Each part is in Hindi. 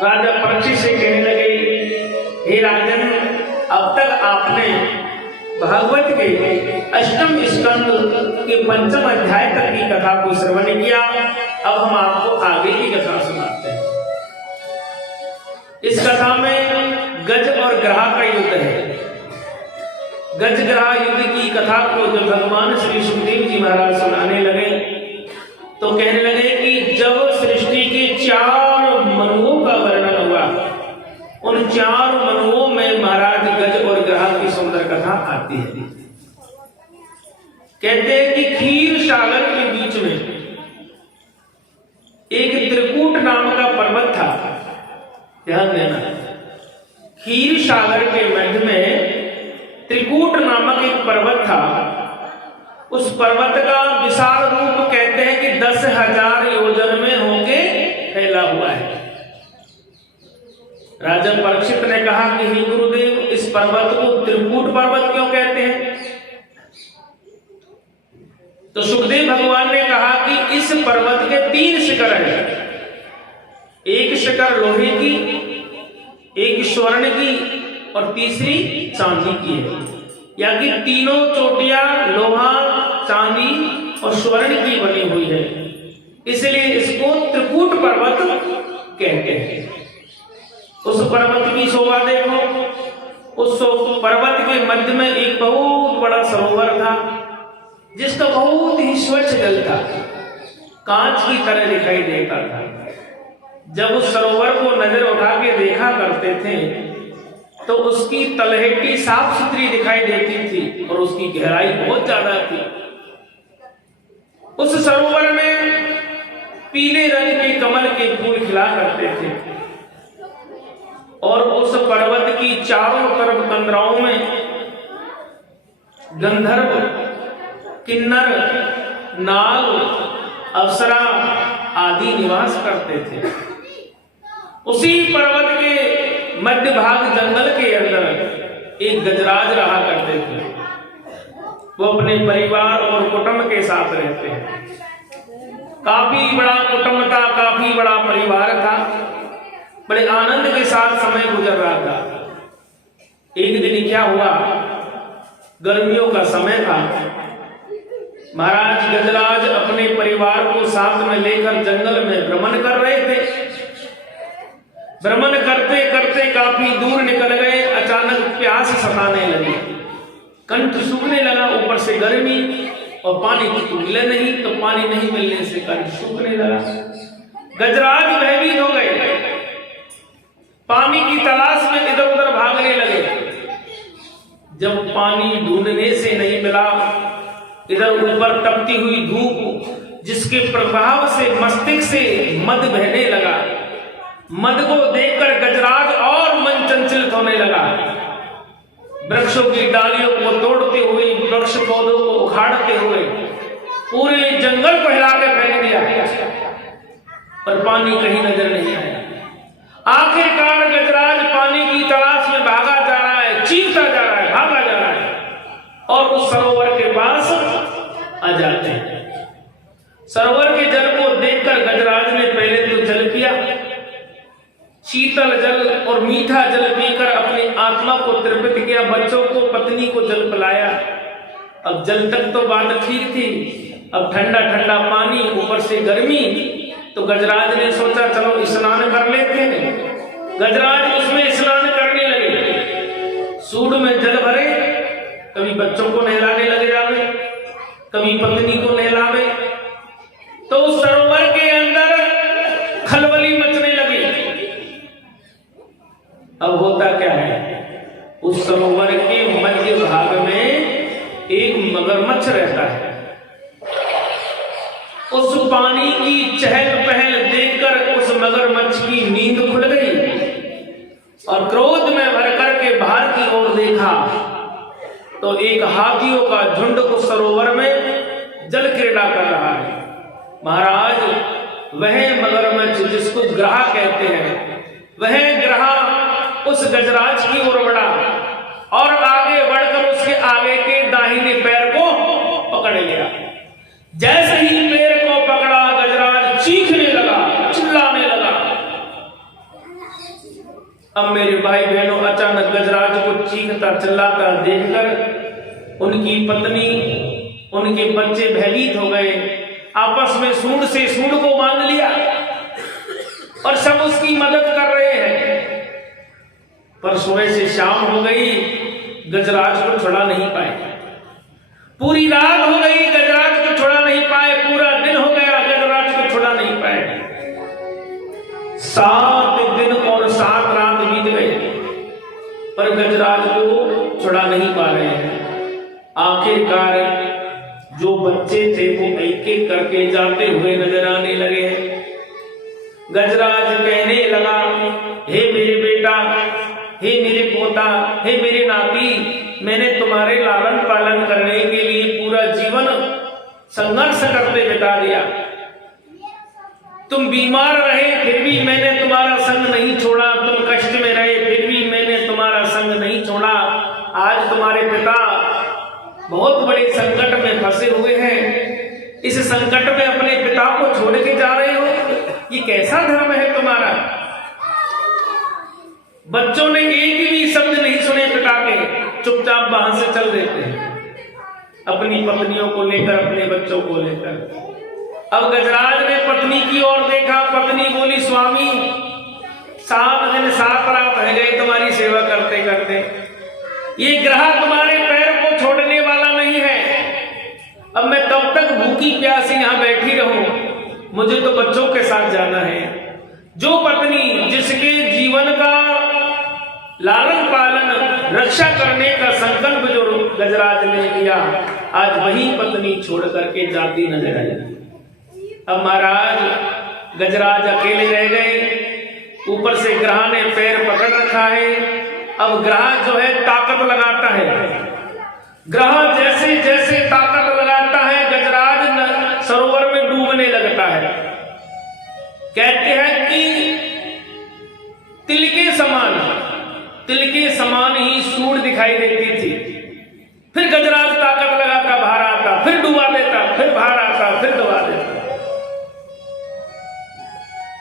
राजा परीक्षित से कहने लगे, हे राजन, अब तक आपने भागवत के अष्टम स्कंद के पंचम अध्याय तक की कथा को श्रवण किया। अब हम आपको आगे की कथा सुनाते हैं। इस कथा में गज और ग्रह का युद्ध है। गज ग्रह युद्ध की कथा को जब भगवान श्री सुखदेव जी महाराज सुनाने लगे तो कहने लगे कि जब सृष्टि के 4 मनुओं का वर्णन हुआ, उन 4 मनुओं में महाराज गज और ग्रह की सुंदर कथा आती है। कहते हैं कि क्षीर सागर के बीच में एक त्रिकूट नाम का पर्वत था। ध्यान देना, क्षीर सागर के मध्य में त्रिकूट नामक एक पर्वत था। उस पर्वत का विशाल रूप कहते हैं कि 10,000 योजन में होके फैला हुआ है। राजा परीक्षित ने कहा कि हे गुरुदेव, इस पर्वत को त्रिकूट पर्वत क्यों कहते हैं? तो सुखदेव भगवान ने कहा कि इस पर्वत के 3 शिखर हैं। एक शिखर लोहे की, एक स्वर्ण की और तीसरी चांदी की है। या कि तीनों चोटियां लोहा, चांदी और स्वर्ण की बनी हुई है, इसलिए इसको त्रिकूट पर्वत कहते हैं। उस पर्वत की शोभा देखो। उस पर्वत के मध्य में एक बहुत बड़ा सरोवर था, जिसका बहुत ही स्वच्छ जल था, कांच की तरह दिखाई देता था। जब उस सरोवर को नजर उठा के देखा करते थे तो उसकी तलहटी साफ सुथरी दिखाई देती थी और उसकी गहराई बहुत ज्यादा थी। उस सरोवर में पीले रंग के कमल के फूल खिला करते थे और उस पर्वत की चारों तरफ कंदराओं में गंधर्व, किन्नर, नाग, अप्सरा आदि निवास करते थे। उसी पर्वत के मध्य भाग जंगल के अंदर एक गजराज रहा करते थे। वो अपने परिवार और कुटुंब के साथ रहते हैं। काफी बड़ा कुटुंब था, काफी बड़ा परिवार था, बड़े आनंद के साथ समय गुजर रहा था। एक दिन क्या हुआ, गर्मियों का समय था। महाराज गजराज अपने परिवार को साथ में लेकर जंगल में भ्रमण कर रहे थे। भ्रमण करते करते काफी दूर निकल गए। अचानक प्यास सताने लगी, कंठ सूखने लगा, ऊपर से गर्मी और पानी की मिले नहीं, तो पानी नहीं मिलने से कंठ सूखने लगा। गजराज भयभीत हो गए, पानी की तलाश में इधर उधर भागने लगे। जब पानी ढूंढने से नहीं मिला, इधर ऊपर तपती हुई धूप जिसके प्रभाव से मस्तिष्क से मद बहने लगा। मद को देखकर गजराज और मन चंचलित होने लगा। वृक्षों की डालियों को तोड़ते हुए, वृक्ष पौधों को उखाड़ते हुए पूरे जंगल को हिला के फेंक दिया, पर पानी कहीं नजर नहीं आया। आखिरकार गजराज पानी की तलाश में भागा जा रहा है, चीखता जा रहा है, भागा जा रहा है और उस सरोवर के पास आ जाते हैं। सरोवर के जल को देखकर गजराज ने पहले तो जल पिया। शीतल जल और मीठा जल पीकर अपनी आत्मा को तृप्त किया, बच्चों को, पत्नी को जल पिलाया। अब जल तक तो बात ठीक थी, अब ठंडा ठंडा पानी, ऊपर से गर्मी। तो गजराज ने सोचा चलो स्नान कर लेते हैं। गजराज उसमें स्नान करने लगे। सूंड में जल भरे, कभी बच्चों को नहलाने लगे जावे, कभी पत्नी को नहलावे। तो उस सरोवर के अंदर खलबली मचने लगी। अब होता क्या है, उस सरोवर के मध्य भाग में एक मगरमच्छ रहता है। उस पानी की चहल पहल देखकर उस मगरमच्छ की नींद खुल गई और क्रोध में भर करके बाहर की ओर देखा तो एक हाथियों का झुंड उस सरोवर में जल क्रीड़ा कर रहा है। महाराज, वह मगरमच्छ जिसको ग्रह कहते हैं, वह ग्रह उस गजराज की ओर बढ़ा और आगे बढ़कर उसके आगे के दाहिने पैर को पकड़ लिया। जैसे ही पैर को पकड़ा, गजराज चीखने लगा, चिल्लाने लगा, अब मेरे भाई बहनों, अचानक गजराज को चीखता चिल्लाता देखकर उनकी पत्नी, उनके बच्चे भयभीत हो गए। आपस में सूंड से सूंड को बांध लिया और सब उसकी मदद कर रहे हैं। पर सुबह से शाम हो गई, गजराज को छुड़ा नहीं पाए। पूरी रात हो गई, गजराज को छुड़ा नहीं पाए। पूरा दिन हो गया, गजराज को छुड़ा नहीं पाए। 7 दिन और 7 रात बीत गए, पर गजराज को छुड़ा नहीं पा रहे हैं। आखिरकार जो बच्चे थे वो एक एक करके जाते हुए नजर आने लगे। गजराज कहने लगा, हे मेरे बेटा, हे मेरे पोता, हे मेरे नाती, मैंने तुम्हारे लालन पालन करने के लिए पूरा जीवन संघर्ष करते बिता दिया। तुम बीमार रहे फिर भी मैंने तुम्हारा संग नहीं छोड़ा, तुम कष्ट में रहे फिर भी मैंने तुम्हारा संग नहीं छोड़ा। आज तुम्हारे पिता बहुत बड़े संकट में फंसे हुए हैं, इस संकट में अपने पिता को छोड़ के जा रहे हो, ये कैसा धर्म है तुम्हारा? बच्चों ने एक भी शब्द नहीं सुने पिता के, चुपचाप वहां से चल देते हैं अपनी पत्नियों को लेकर, अपने बच्चों को लेकर। अब गजराज ने पत्नी की ओर देखा। पत्नी बोली, स्वामी 7 दिन 7 रात रह गए तुम्हारी सेवा करते करते, ये ग्रह तुम्हारे पैर को छोड़ने वाला नहीं है। अब मैं कब तक भूखी प्यासी यहां बैठी रहूं? मुझे तो बच्चों के साथ जाना है। जो पत्नी जिसके जीवन का लालन पालन रक्षा करने का संकल्प जो गजराज ने लिया, आज वही पत्नी छोड़ करके जाती नजर आई। अब महाराज गजराज अकेले रह गए, ऊपर से ग्रह ने पैर पकड़ रखा है। अब ग्रह जो है ताकत लगाता है, ग्रह जैसे जैसे ताकत लगाता है गजराज सरोवर में डूबने लगता है। कहते हैं कि तिल के समान ही सूंड दिखाई देती थी। फिर गजराज ताकत लगाता, बाहर आता, फिर डुबा देता, फिर बाहर आता, फिर डुबा देता।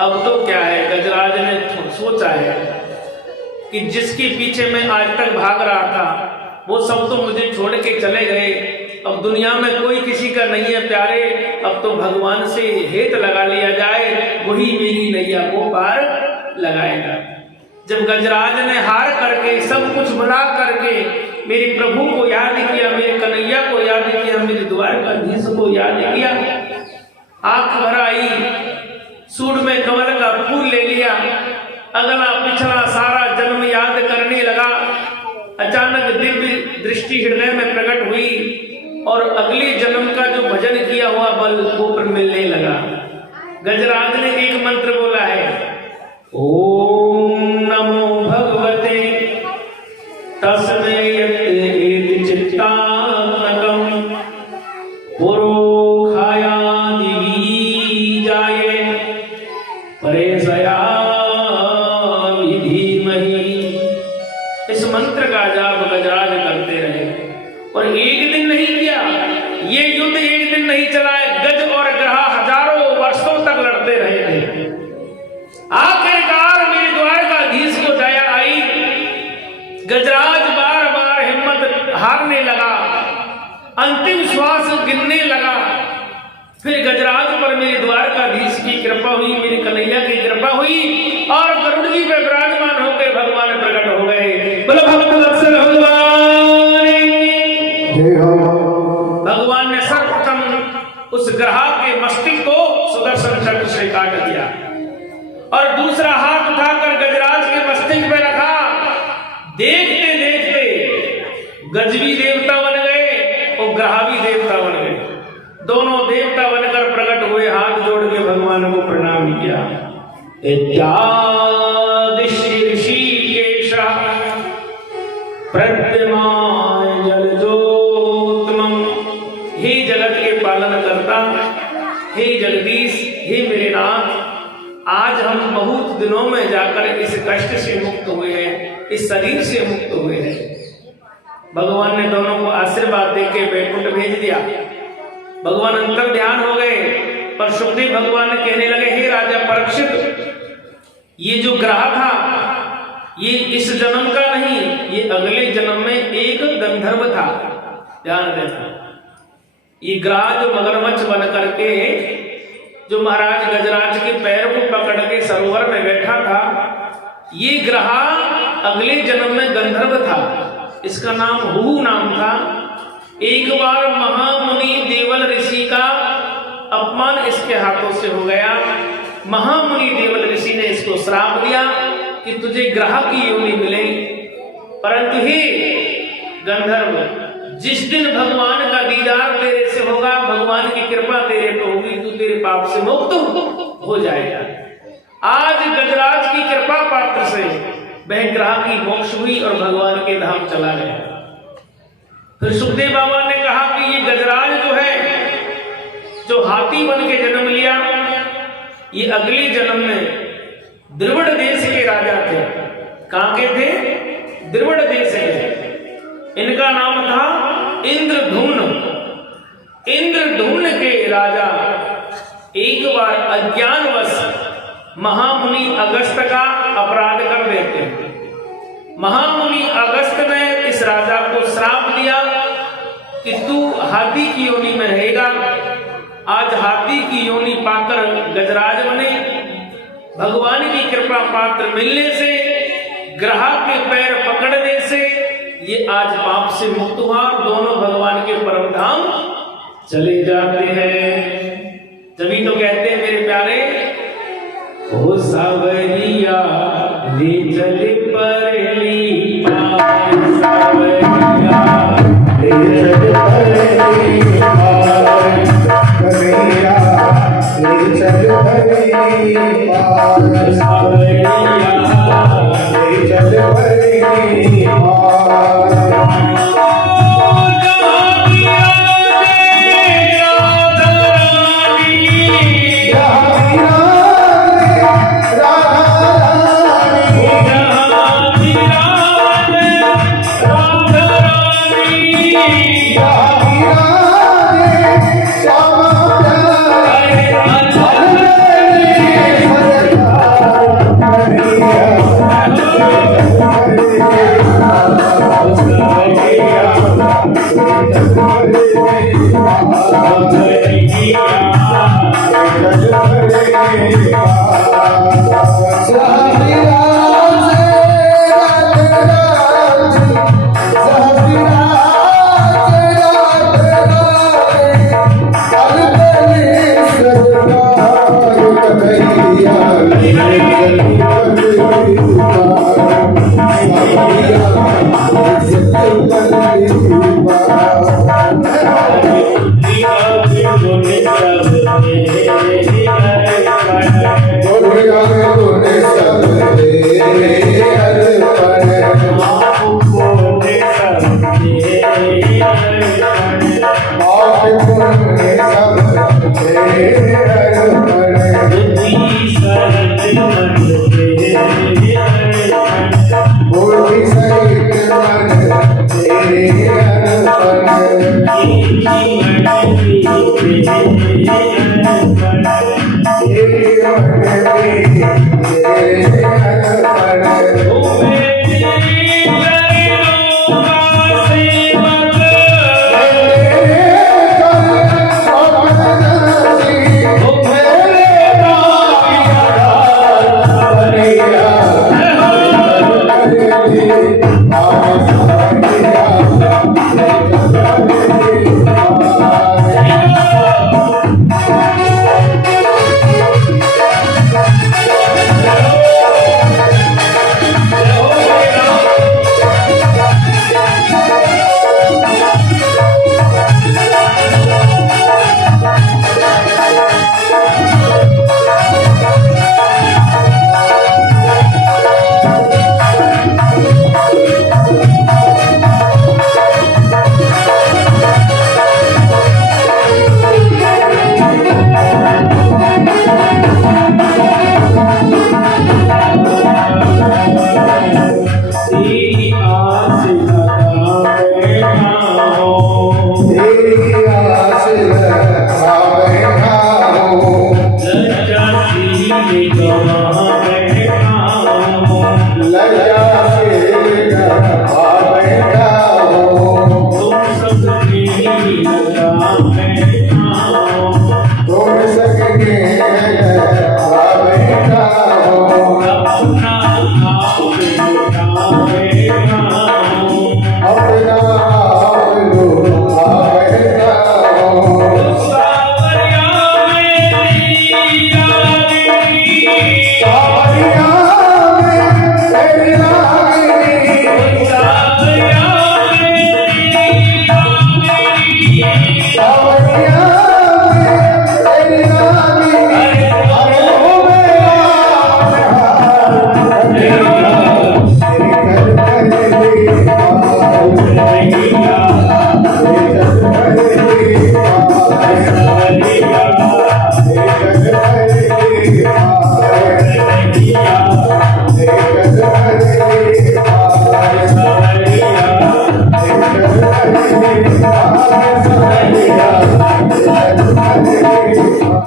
अब तो क्या है, गजराज ने सोचा है कि जिसके पीछे मैं आज तक भाग रहा था वो सब तो मुझे छोड़ के चले गए। अब दुनिया में कोई किसी का नहीं है प्यारे, अब तो भगवान से हेत लगा लिया जाए, वही मेरी नैया को पार लगाएगा। जब गजराज ने हार करके, सब कुछ भुला करके मेरे प्रभु को याद किया, मेरे कन्हैया को याद किया, मेरे द्वारकाधीश को याद किया, आंख भर आई, सूंड में कमल का फूल ले लिया, अगला पिछला सारा जन्म याद करने लगा। अचानक दिव्य दृष्टि हृदय में प्रकट हुई और अगले जन्म का जो भजन किया हुआ बल वो पर मिलने लगा। गजराज ने एक मंत्र बोला है, ओम नमो भगवते तस्मै यत् चित्तात्मकं पुरोखाया दिवीजाये परेशया धीमहि। इस मंत्र का जाप गजराज करते रहे और एक दिन नहीं किया, ये युद्ध एक दिन नहीं चला, गज और ग्रह हजारों वर्षों तक लड़ते रहे थे। आखिरकार मेरे द्वारकाधीश को दया आई, गजराज बार बार हिम्मत हारने लगा, अंतिम श्वास गिरने लगा। फिर गजराज पर मेरे द्वारकाधीश की कृपा हुई, मेरे कन्हैया की कृपा हुई और गरुड़ जी पे विराजमान होकर भगवान प्रकट हो गए। बोलो भक्त वत्सल भगवान ने सर्वप्रथम उस ग्रह के मस्तिष्क को सुदर्शन चक्र से काट दिया और दूसरा हाथ उठाकर गजराज के मस्तिष्क पे रखा। देखते देखते गज भी देवता बन गए और ग्रह भी देवता बन गए। दोनों देवता बनकर प्रकट हुए, हाथ जोड़ के भगवान को प्रणाम किया। इत्यादि श्री ऋषिकेश प्रद्युम्नाय जलजोत्तमं। हे जगत के पालन करता, हे जगदीश, हे मेरे नाथ, आज हम बहुत दिनों में जाकर इस कष्ट से मुक्त हुए हैं, इस शरीर से मुक्त हुए हैं। भगवान ने दोनों को आशीर्वाद देके वैकुंठ भेज दिया। भगवान अंतर ध्यान हो गए, पर सुखदेव भगवान कहने लगे, हे राजा परीक्षित, ये जो ग्रह था ये इस जन्म का नहीं, ये अगले जन्म में एक गंधर्व था। ध्यान देना, ये ग्राह जो मगरमच्छ बन करके जो महाराज गजराज के पैर को पकड़ के सरोवर में बैठा था, ये ग्राह अगले जन्म में गंधर्व था। इसका नाम हू नाम था। एक बार महामुनि देवल ऋषि का अपमान इसके हाथों से हो गया। महामुनि देवल ऋषि ने इसको श्राप दिया कि तुझे ग्रह की योनि मिले, परंतु हे गंधर्व, जिस दिन भगवान का दीदार तेरे से होगा, भगवान की कृपा तेरे पे होगी, तू तेरे पाप से मुक्त हो जाएगा। आज गजराज की कृपा पात्र से वह ग्रह की मोक्ष हुई और भगवान के धाम चला गया। फिर सुखदेव बाबा ने कहा कि ये गजराज जो है, जो हाथी बन के जन्म लिया, ये अगले जन्म में द्रविड़ देश के राजा थे। कहां के थे? द्रविड़ देश के। इनका नाम था इंद्रधुम्न। इंद्रधुम्न के राजा एक बार अज्ञानवश महामुनि अगस्त का अपराध कर देते हैं। महामुनि अगस्त ने इस राजा को श्राप दिया कि तू हाथी की योनि में रहेगा। आज हाथी की योनि पाकर गजराज बने। भगवान की कृपा पात्र मिलने से, ग्रह के पैर पकड़ने से ये आज पाप से मुक्त हुआ। दोनों भगवान के परम धाम चले जाते हैं। तभी तो कहते हैं मेरे प्यारे, ओ सावरिया ले चले पर